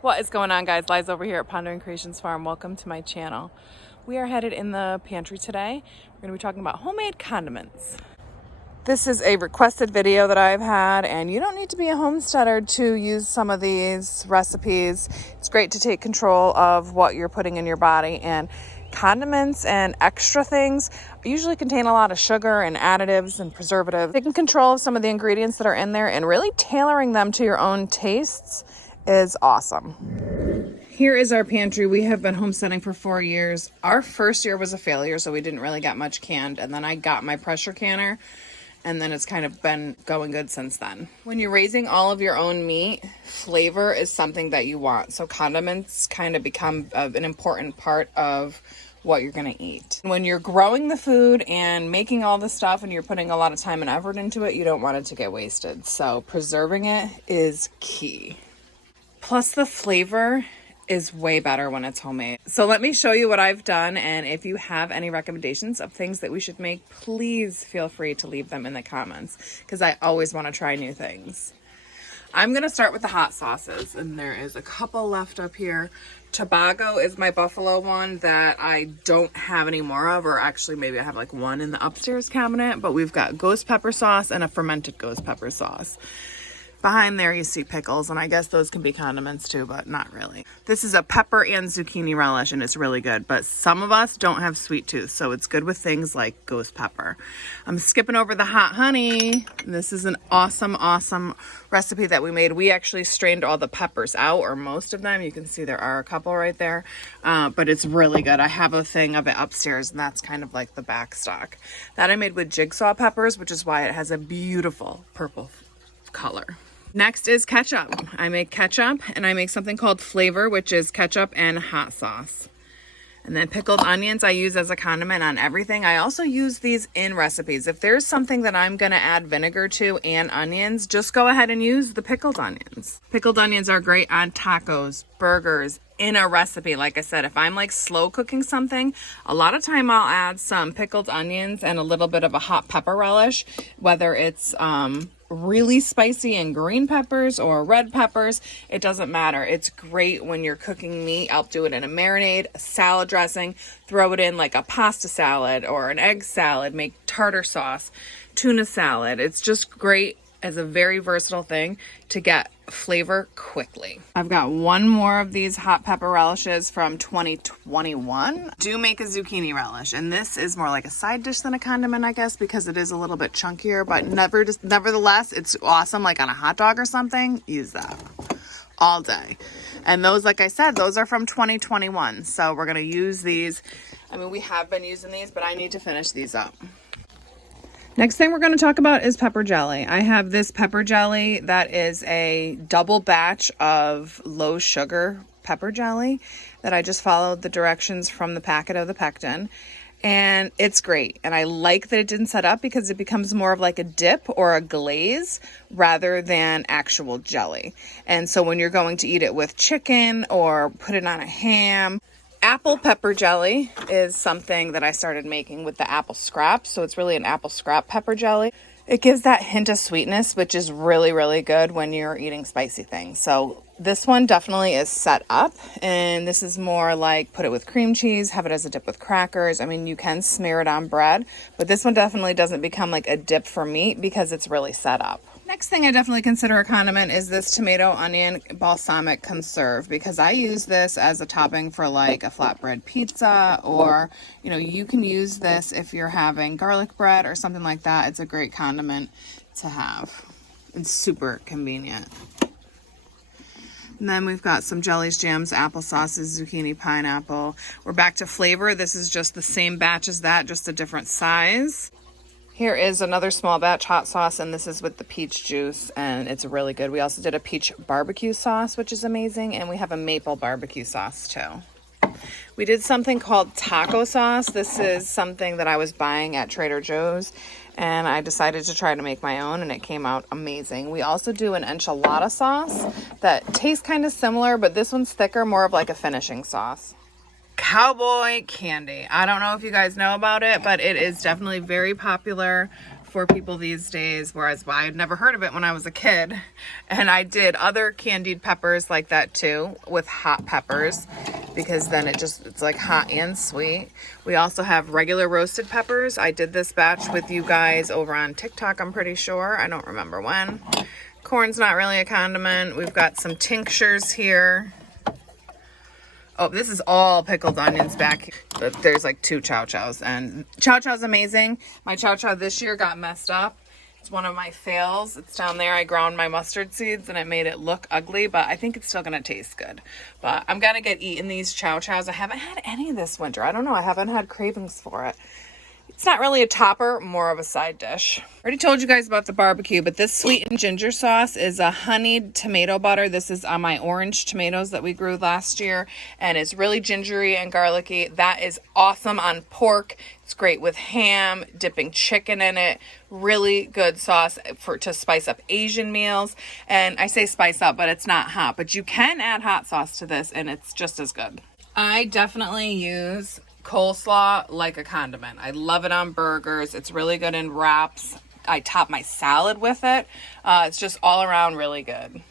What is going on, guys? Liz over here at Pondering Creations Farm. Welcome to my channel. We are headed in the pantry today. We're going to be talking about homemade condiments. This is a requested video that I've had, and you don't need to be a homesteader to use some of these recipes. It's great to take control of what you're putting in your body, and condiments and extra things usually contain a lot of sugar and additives and preservatives. Taking control of some of the ingredients that are in there and really tailoring them to your own tastes is awesome. Here is our pantry. We have been homesteading for 4 years. Our first year was a failure, so we didn't really get much canned, and then I got my pressure canner, and then it's kind of been going good since then. When you're raising all of your own meat, flavor is something that you want, so condiments kind of become an important part of what you're going to eat. When you're growing the food and making all the stuff and you're putting a lot of time and effort into it, you don't want it to get wasted, so preserving it is key. Plus, the flavor is way better when it's homemade. So let me show you what I've done, and if you have any recommendations of things that we should make, please feel free to leave them in the comments, because I always want to try new things. I'm going to start with the hot sauces, and there is a couple left up here. Tobago is my buffalo one that I don't have any more of, or actually maybe I have like one in the upstairs cabinet, but we've got ghost pepper sauce and a fermented ghost pepper sauce. Behind there you see pickles, and I guess those can be condiments too, but not really. This is a pepper and zucchini relish, and it's really good, but some of us don't have sweet tooth, so it's good with things like ghost pepper. I'm skipping over the hot honey. This is an awesome recipe that we made. We actually strained all the peppers out, or most of them. You can see there are a couple right there, but it's really good. I have a thing of it upstairs, and that's kind of like the back stock. That I made with jigsaw peppers, which is why it has a beautiful purple color. Next is ketchup. I make ketchup, and I make something called flavor, which is ketchup and hot sauce. And then pickled onions I use as a condiment on everything. I also use these in recipes. If there's something that I'm going to add vinegar to and onions, just go ahead and use the pickled onions. Pickled onions are great on tacos, burgers, in a recipe. Like I said, if I'm like slow cooking something, a lot of time I'll add some pickled onions and a little bit of a hot pepper relish, whether it's really spicy and green peppers or red peppers, it doesn't matter. It's great when you're cooking meat. I'll do it in a marinade, a salad dressing, throw it in like a pasta salad or an egg salad, make tartar sauce, tuna salad. It's just great as a very versatile thing to get flavor quickly. I've got one more of these hot pepper relishes from 2021. Do make a zucchini relish, and this is more like a side dish than a condiment, I guess, because it is a little bit chunkier, but nevertheless, it's awesome. Like on a hot dog or something, use that all day. And those, like I said, those are from 2021. So we're gonna use these. I mean, we have been using these, but I need to finish these up. Next thing we're going to talk about is pepper jelly. I have this pepper jelly that is a double batch of low sugar pepper jelly that I just followed the directions from the packet of the pectin. And it's great. And I like that it didn't set up because it becomes more of like a dip or a glaze rather than actual jelly. And so when you're going to eat it with chicken or put it on a ham, apple pepper jelly is something that I started making with the apple scraps. So it's really an apple scrap pepper jelly. It gives that hint of sweetness, which is really good when you're eating spicy things. So this one definitely is set up, and this is more like put it with cream cheese, have it as a dip with crackers. I mean, you can smear it on bread, but this one definitely doesn't become like a dip for meat because it's really set up. Next thing I definitely consider a condiment is this tomato onion balsamic conserve, because I use this as a topping for like a flatbread pizza, or you can use this if you're having garlic bread or something like that. It's a great condiment to have. It's super convenient. And then we've got some jellies, jams, apple sauces, zucchini, pineapple. We're back to flavor. This is just the same batch as that, just a different size. Here is another small batch hot sauce, and this is with the peach juice, and it's really good. We also did a peach barbecue sauce, which is amazing, and we have a maple barbecue sauce too. We did something called taco sauce. This is something that I was buying at Trader Joe's, and I decided to try to make my own, and it came out amazing. We also do an enchilada sauce that tastes kind of similar, but this one's thicker, more of like a finishing sauce. Cowboy candy. I don't know if you guys know about it, but it is definitely very popular for people these days, whereas I had never heard of it when I was a kid. And I did other candied peppers like that too, with hot peppers, because then it's like hot and sweet. We also have regular roasted peppers. I did this batch with you guys over on TikTok, I'm pretty sure. I don't remember when. Corn's not really a condiment. We've got some tinctures here. Oh, this is all pickled onions back here. There's like 2 chow chows, and chow chow's amazing. My chow chow this year got messed up. It's one of my fails. It's down there. I ground my mustard seeds and it made it look ugly, but I think it's still gonna taste good. But I'm gonna get eating these chow chows. I haven't had any this winter. I don't know, I haven't had cravings for it. It's not really a topper, more of a side dish. I already told you guys about the barbecue, but this sweet and ginger sauce is a honeyed tomato butter. This is on my orange tomatoes that we grew last year, and it's really gingery and garlicky. That is awesome on pork. It's great with ham, dipping chicken in it. Really good sauce to spice up Asian meals. And I say spice up, but it's not hot, but you can add hot sauce to this and it's just as good. I definitely use coleslaw like a condiment. I love it on burgers. It's really good in wraps. I top my salad with it. It's just all around really good.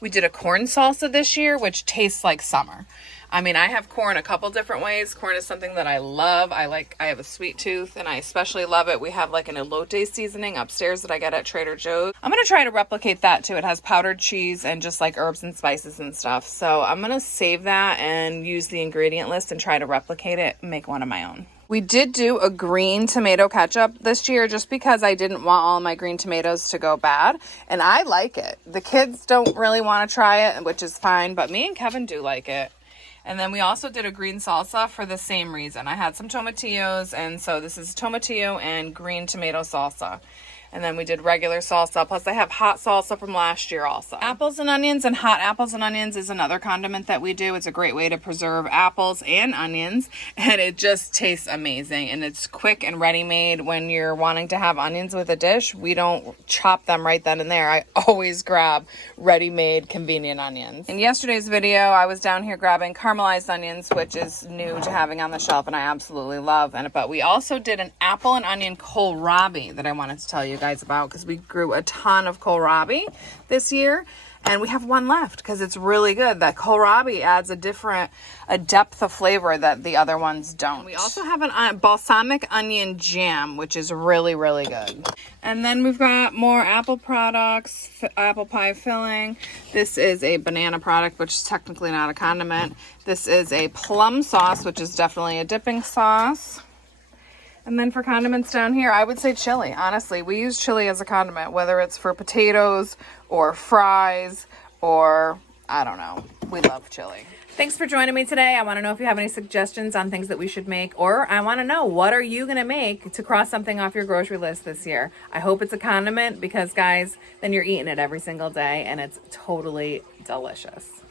We did a corn salsa this year, which tastes like summer. I mean, I have corn a couple different ways. Corn is something that I love. I have a sweet tooth and I especially love it. We have like an elote seasoning upstairs that I get at Trader Joe's. I'm going to try to replicate that too. It has powdered cheese and just like herbs and spices and stuff. So I'm going to save that and use the ingredient list and try to replicate it and make one of my own. We did do a green tomato ketchup this year just because I didn't want all my green tomatoes to go bad. And I like it. The kids don't really want to try it, which is fine, but me and Kevin do like it. And then we also did a green salsa for the same reason. I had some tomatillos, and so this is tomatillo and green tomato salsa. And then we did regular salsa, plus I have hot salsa from last year also. Apples and onions and hot apples and onions is another condiment that we do. It's a great way to preserve apples and onions, and it just tastes amazing. And it's quick and ready-made when you're wanting to have onions with a dish. We don't chop them right then and there. I always grab ready-made convenient onions. In yesterday's video, I was down here grabbing caramelized onions, which is new to having on the shelf, and I absolutely love. But we also did an apple and onion kohlrabi that I wanted to tell you guys about because we grew a ton of kohlrabi this year and we have one left because it's really good. That kohlrabi adds a depth of flavor that the other ones don't. We also have an balsamic onion jam, which is really, really good. And then we've got more apple products, apple pie filling. This is a banana product, which is technically not a condiment. This is a plum sauce, which is definitely a dipping sauce. And then for condiments down here, I would say chili. Honestly, we use chili as a condiment, whether it's for potatoes or fries or, I don't know. We love chili. Thanks for joining me today. I want to know if you have any suggestions on things that we should make, or I want to know, what are you going to make to cross something off your grocery list this year? I hope it's a condiment because, guys, then you're eating it every single day and it's totally delicious.